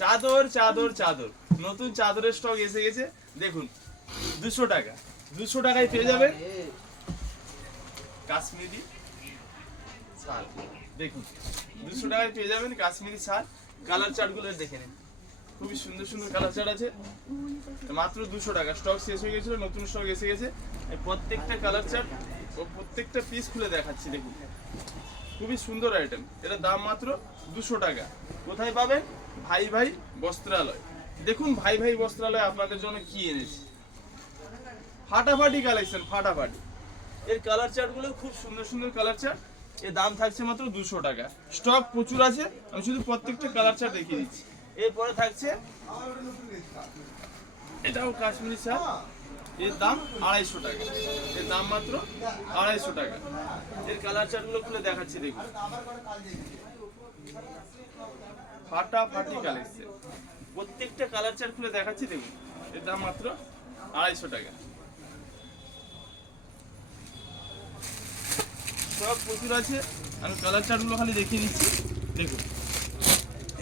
চাদর চাদর চাদর, নতুন চাদরের স্টক এসে গেছে। দেখুন 200 টাকা, 200 টাকায় পেয়ে যাবেন কাশ্মীরি শাল। দেখুন 200 টাকায় পেয়ে যাবেন কাশ্মীরি শাল। কালার চার্টগুলো দেখে নিন, খুবই সুন্দর সুন্দর কালার চার্ট আছে, মাত্র 200 টাকা। স্টক শেষ হয়ে গেছিল, নতুন স্টক এসে গেছে। প্রত্যেকটা কালার চার্ট ও প্রত্যেকটা পিস খুলে দেখাচ্ছি। দেখুন খুবই সুন্দর আইটেম, এটা দাম মাত্র 200 টাকা। কোথায় পাবেন? ভাই ভাই বস্ত্রালয়। দেখুন ভাই ভাই বস্ত্রালয় আপনাদের জন্য কি এনেছি, ফাটাফাটি কালেকশন, ফাটাফাটি। এর কালার চার্টগুলো খুব সুন্দর সুন্দর কালার চার্ট। এর দাম থাকছে মাত্র 200 টাকা। স্টক প্রচুর আছে, আমি শুধু প্রত্যেকটা কালার চার্ট দেখিয়ে দিচ্ছি। এরপরে থাকছে এটাও কাশ্মীরি শাল, এর দাম 250 টাকা। এর দাম মাত্র 250 টাকা। এর কালার চার্টগুলো খুলে দেখাচ্ছি। দেখুন ফাটাফাটি কালেকশন, প্রত্যেকটা কালার চার্ট খুলে দেখাচ্ছি। দেখুন এর দাম মাত্র 250 টাকা। সব প্রচুর আছে, আমি কালার চার্টগুলো খালি দেখিয়ে দিচ্ছি। দেখুন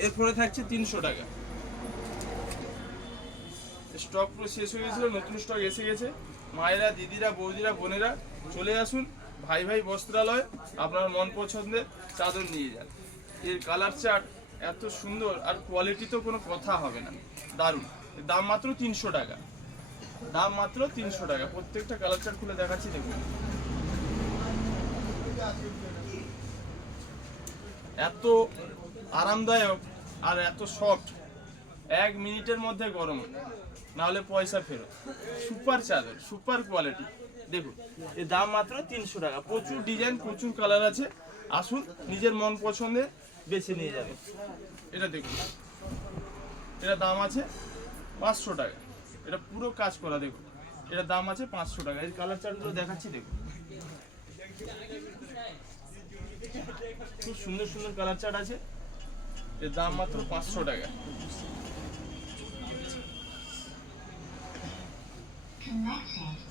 এরপরে থাকছে 300 টাকা। স্টক পুরো শেষ হয়ে গেছিল, নতুন স্টক এসে গেছে। মায়েরা, দিদিরা, বৌদিরা, বোনেরা চলে আসুন ভাই ভাই বস্ত্রালয়, আপনার মন পছন্দের চাদর নিয়ে যান। এর কালার চার্ট এত সুন্দর, আর কোয়ালিটি তো কোনো কথা হবে না, দারুণ। দাম মাত্র 300 টাকা, দাম মাত্র 300 টাকা। প্রত্যেকটা কালার চার্ট খুলে দেখাচ্ছি। দেখুন এত আরামদায়ক আর এত সফট, 1 মিনিটের মধ্যে গরম, না হলে পয়সা ফেরত। সুপার চাদর, সুপার কোয়ালিটি। দেখুন এর দাম মাত্র 300 টাকা। প্রচুর ডিজাইন, প্রচুর কালার আছে, আসুন নিজের মন পছন্দের বেছে নিয়ে যাবেন। এটা দেখুন, এটা দাম আছে 500 টাকা। এটা পুরো কাজ করা। দেখুন এটা দাম আছে 500 টাকা। এর কালার চার্টগুলো দেখাচ্ছি। দেখুন খুব সুন্দর সুন্দর কালার চার্ট আছে, এর দাম মাত্র 500 টাকা।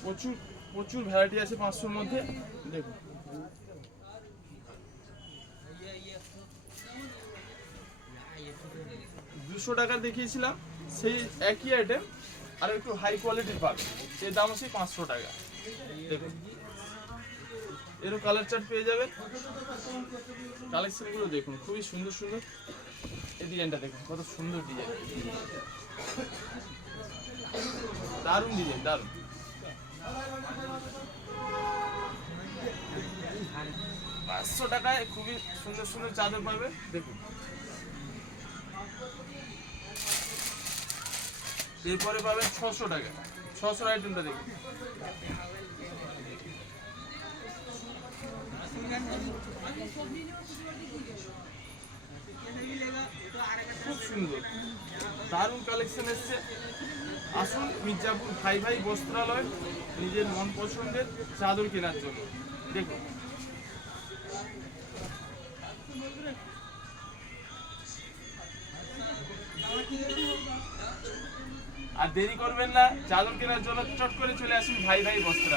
প্রচুর প্রচুর ভ্যারাইটি আছে 500-র মধ্যে। দেখুন দুশো টাকা দেখিয়েছিলাম, সেই একই আইটেম আর একটু হাই কোয়ালিটির পাবে, এর দাম আছে 500 টাকা। দেখুন এরও কালার চার্ট পেয়ে যাবেন। কালেকশনগুলো দেখুন খুবই সুন্দর সুন্দর। এই ডিজাইনটা দেখুন কত সুন্দর ডিজাইন, দারুণ ডিজাইন, দারুণ। পাঁচশো টাকায় খুবই সুন্দর সুন্দর চাদর পাবে। দেখুন এরপরে পাবেন 600 টাকা। 600 আইটেমটা দেখুন, খুব সুন্দর, দারুণ কালেকশন এসছে। আসুন মির্জাপুর ভাই ভাই বস্ত্রালয় নিজের মন পছন্দের চাদর কেনার জন্য। দেখুন আর দেরি করবেন না, চাদর কেনার জন্য চট করে চলে আসুন ভাই ভাই বস্ত্রালয়।